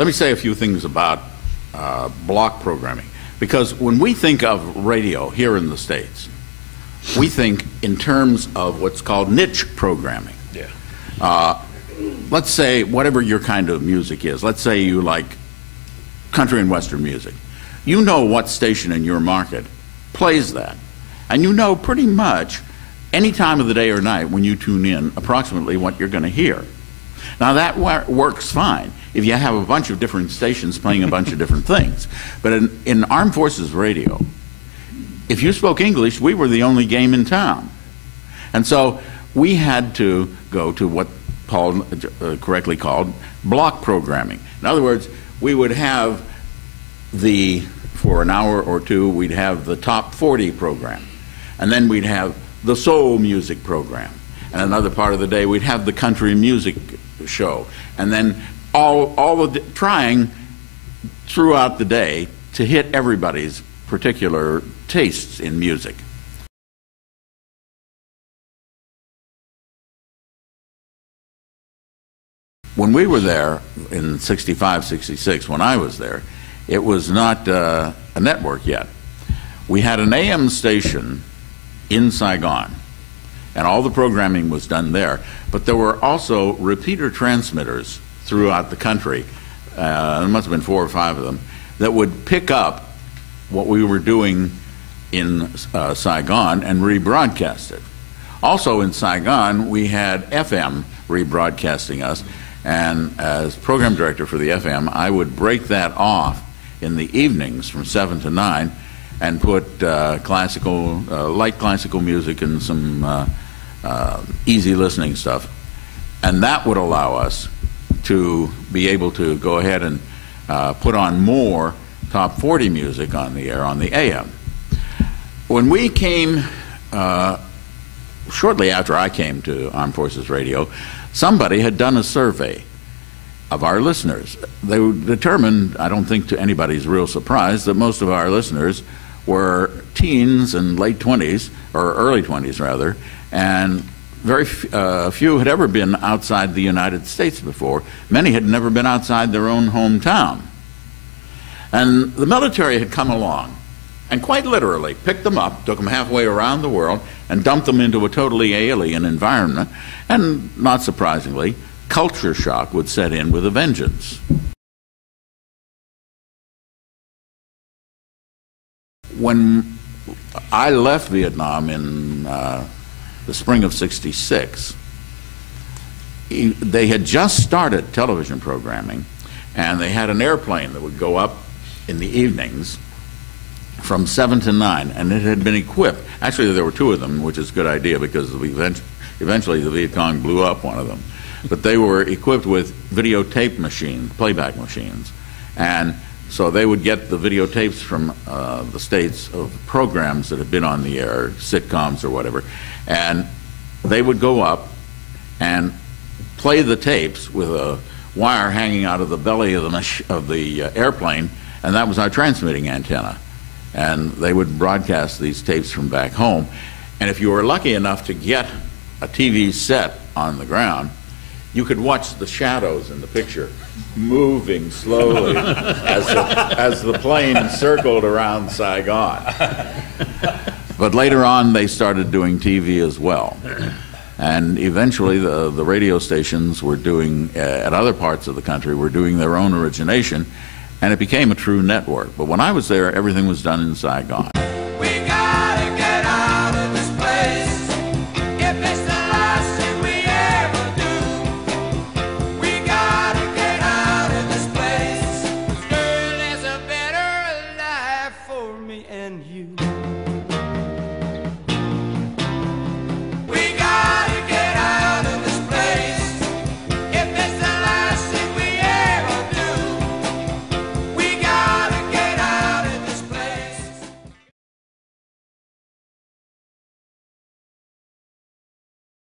Let me say a few things about block programming, because when we think of radio here in the States, we think in terms of what's called niche programming. Yeah. Let's say whatever your kind of music is. Let's say you like country and western music. You know what station in your market plays that, and you know pretty much any time of the day or night when you tune in approximately what you're going to hear. Now that works fine if you have a bunch of different stations playing a bunch of different things. But in Armed Forces Radio, if you spoke English, we were the only game in town. And so we had to go to what Paul correctly called block programming. In other words, we would have for an hour or two, we'd have the top 40 program. And then we'd have the soul music program. And another part of the day, we'd have the country music show. And then trying throughout the day to hit everybody's particular tastes in music. When we were there in 65, 66, when I was there, it was not a network yet. We had an AM station in Saigon, and all the programming was done there. But there were also repeater transmitters throughout the country, there must have been 4 or 5 of them, that would pick up what we were doing in Saigon and rebroadcast it. Also in Saigon, we had FM rebroadcasting us, and as program director for the FM, I would break that off in the evenings from 7 to 9 and put light classical music and some easy listening stuff. And that would allow us to be able to go ahead and put on more top 40 music on the air on the AM. When we came, shortly after I came to Armed Forces Radio, somebody had done a survey of our listeners. They determined, I don't think to anybody's real surprise, that most of our listeners were teens and late 20s, or early 20s rather, and very few had ever been outside the United States before. Many had never been outside their own hometown. And the military had come along and quite literally picked them up, took them halfway around the world, and dumped them into a totally alien environment. And not surprisingly, culture shock would set in with a vengeance. When I left Vietnam in the spring of '66, they had just started television programming, and they had an airplane that would go up in the evenings from 7 to 9, and it had been equipped. Actually, there were 2 of them, which is a good idea because eventually the Viet Cong blew up one of them. But they were equipped with videotape machines, playback machines, and so they would get the videotapes from the States of programs that had been on the air, sitcoms or whatever, and they would go up and play the tapes with a wire hanging out of the belly of the airplane, and that was our transmitting antenna. And they would broadcast these tapes from back home. And if you were lucky enough to get a TV set on the ground, you could watch the shadows in the picture moving slowly as the plane circled around Saigon. But later on, they started doing TV as well. And eventually, the radio stations were doing, at other parts of the country, were doing their own origination, and it became a true network. But when I was there, everything was done in Saigon.